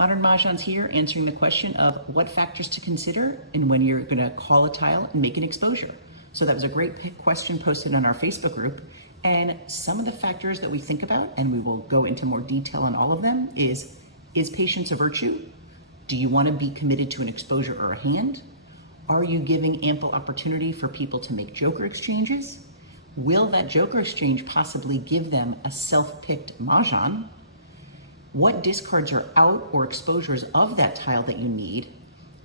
Modern Mahjong's here answering the question of what factors to consider and when you're going to call a tile and make an exposure. So that was a great question posted on our Facebook group. And some of the factors that we think about, and we will go into more detail on all of them, is patience a virtue? Do you want to be committed to an exposure or a hand? Are you giving ample opportunity for people to make joker exchanges? Will that joker exchange possibly give them a self-picked mahjong? What discards are out or exposures of that tile that you need?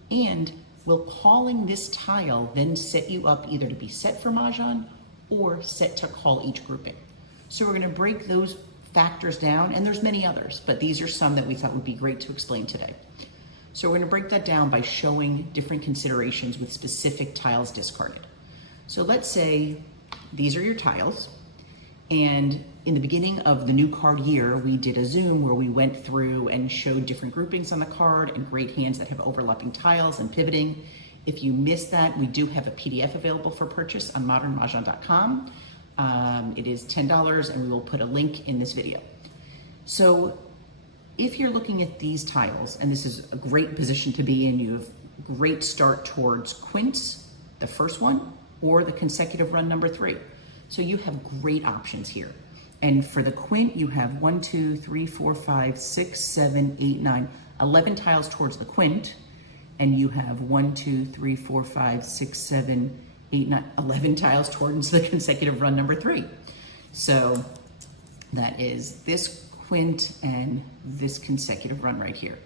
And will calling this tile then set you up either to be set for mahjong or set to call each grouping? So we're going to break those factors down, and there's many others, but these are some that we thought would be great to explain today. So we're going to break that down by showing different considerations with specific tiles discarded. So let's say these are your tiles, and in the beginning of the new card year, we did a Zoom where we went through and showed different groupings on the card and great hands that have overlapping tiles and pivoting. If you missed that, we do have a PDF available for purchase on modernmahjong.com. It is $10, and we will put a link in this video. So if you're looking at these tiles, and this is a great position to be in, you have great start towards quints, the first one, or the consecutive run number 3. So you have great options here. And for the quint, you have 1, 2, 3, 4, 5, 6, 7, 8, 9, 11 tiles towards the quint. And you have 1, 2, 3, 4, 5, 6, 7, 8, 9, 11 tiles towards the consecutive run number 3. So that is this quint and this consecutive run right here.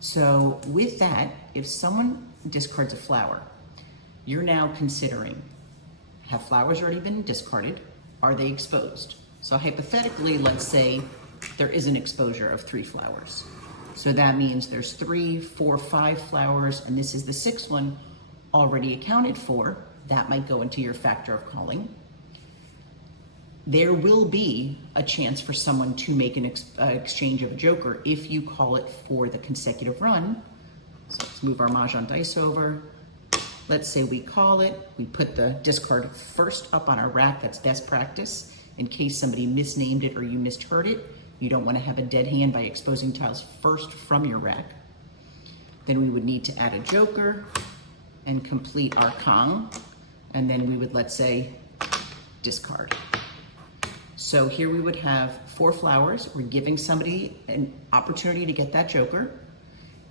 So with that, if someone discards a flower, you're now considering, have flowers already been discarded? Are they exposed? So hypothetically, let's say there is an exposure of 3 flowers. So that means there's 3, 4, 5 flowers, and this is the 6th one already accounted for. That might go into your factor of calling. There will be a chance for someone to make an exchange of a joker if you call it for the consecutive run. So let's move our Mahjong dice over. Let's say we call it, we put the discard first up on our rack. That's best practice. In case somebody misnamed it or you misheard it, you don't want to have a dead hand by exposing tiles first from your rack. Then we would need to add a joker and complete our Kong. And then we would, let's say, discard. So here we would have 4 flowers. We're giving somebody an opportunity to get that joker.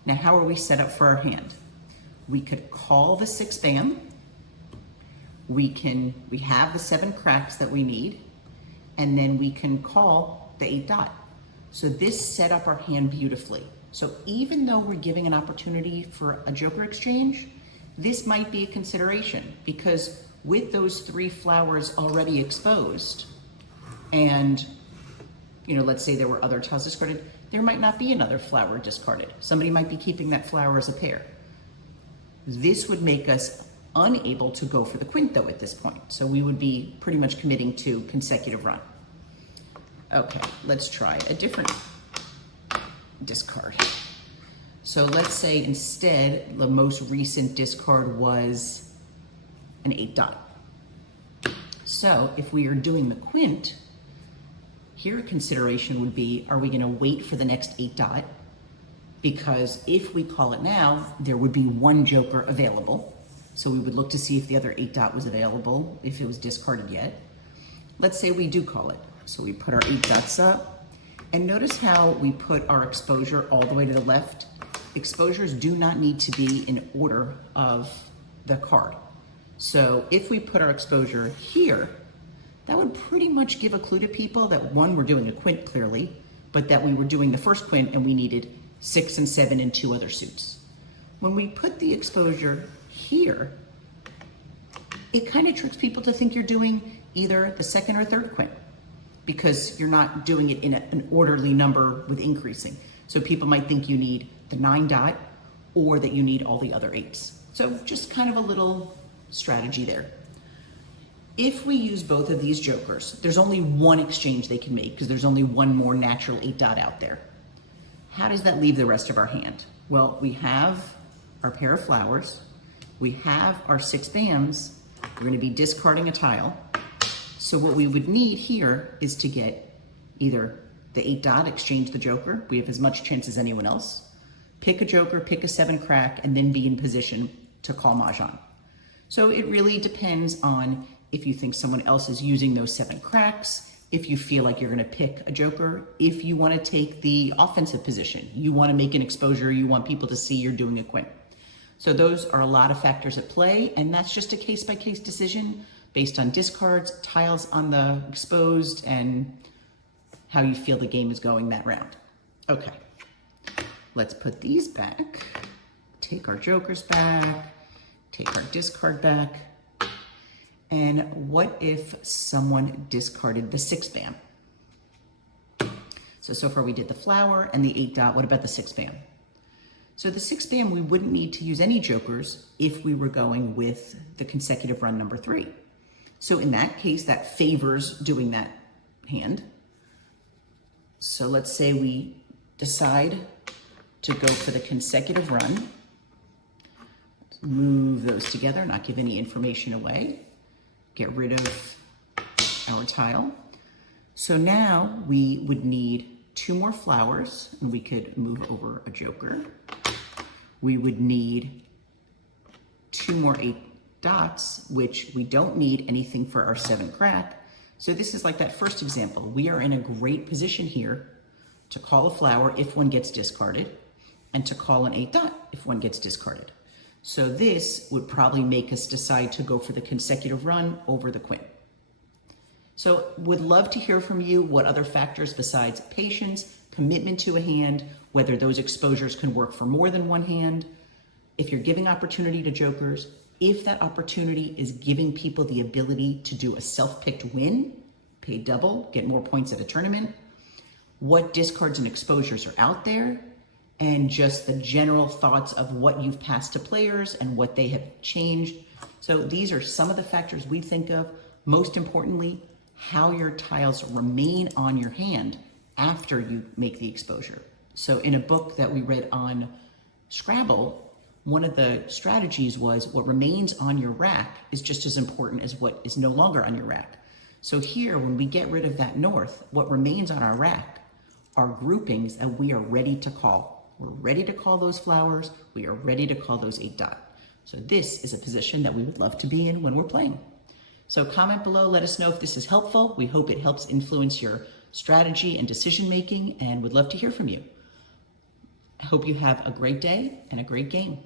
Now, how are we set up for our hand? We could call the 6 bam. We have the 7 cracks that we need, and then we can call the 8 dot. So this set up our hand beautifully. So even though we're giving an opportunity for a joker exchange, this might be a consideration, because with those 3 flowers already exposed, and let's say there were other tiles discarded, there might not be another flower discarded. Somebody might be keeping that flower as a pair. This would make us unable to go for the quint though at this point. So we would be pretty much committing to consecutive run. Okay, let's try a different discard. So let's say instead, the most recent discard was an 8 dot. So if we are doing the quint, here a consideration would be, are we gonna wait for the next 8 dot? Because if we call it now, there would be 1 joker available. So we would look to see if the other 8 dot was available, if it was discarded yet. Let's say we do call it. So we put our 8 dots up, and notice how we put our exposure all the way to the left. Exposures do not need to be in order of the card. So if we put our exposure here, that would pretty much give a clue to people that 1, we're doing a quint clearly, but that we were doing the first quint and we needed 6 and 7 and 2 other suits. When we put the exposure here, it kind of tricks people to think you're doing either the 2nd or 3rd quint, because you're not doing it in an orderly number with increasing. So people might think you need the 9 dot or that you need all the other 8s. So just kind of a little strategy there. If we use both of these jokers, there's only 1 exchange they can make because there's only 1 more natural 8 dot out there. How does that leave the rest of our hand? Well, we have our pair of flowers, we have our 6 bams, we're going to be discarding a tile. So what we would need here is to get either the 8 dot, exchange the joker. We have as much chance as anyone else. Pick a joker, pick a 7 crack, and then be in position to call Mahjong. So it really depends on if you think someone else is using those 7 cracks, if you feel like you're gonna pick a joker, if you wanna take the offensive position, you wanna make an exposure, you want people to see you're doing a quint. So those are a lot of factors at play, and that's just a case-by-case decision based on discards, tiles on the exposed, and how you feel the game is going that round. Okay, let's put these back, take our jokers back, take our discard back, and what if someone discarded the 6 bam? So far we did the flower and the 8 dot, what about the 6 bam? So the 6 bam, we wouldn't need to use any jokers if we were going with the consecutive run number 3. So in that case, that favors doing that hand. So let's say we decide to go for the consecutive run. Let's move those together, not give any information away. Get rid of our tile. So now we would need 2 more flowers, and we could move over a joker. We would need 2 more 8 dots, which we don't need anything for our 7 crack. So this is like that first example. We are in a great position here to call a flower if one gets discarded, and to call an 8 dot if one gets discarded. So this would probably make us decide to go for the consecutive run over the quint. So would love to hear from you what other factors besides patience, commitment to a hand, whether those exposures can work for more than one hand, if you're giving opportunity to jokers, if that opportunity is giving people the ability to do a self-picked win, pay double, get more points at a tournament, what discards and exposures are out there, and just the general thoughts of what you've passed to players and what they have changed. So these are some of the factors we think of. Most importantly, how your tiles remain on your hand after you make the exposure. So in a book that we read on Scrabble, one of the strategies was what remains on your rack is just as important as what is no longer on your rack. So here, when we get rid of that north, what remains on our rack are groupings that we are ready to call. We're ready to call those flowers. We are ready to call those 8 dot. So this is a position that we would love to be in when we're playing. So comment below, let us know if this is helpful. We hope it helps influence your strategy and decision making, and would love to hear from you. I hope you have a great day and a great game.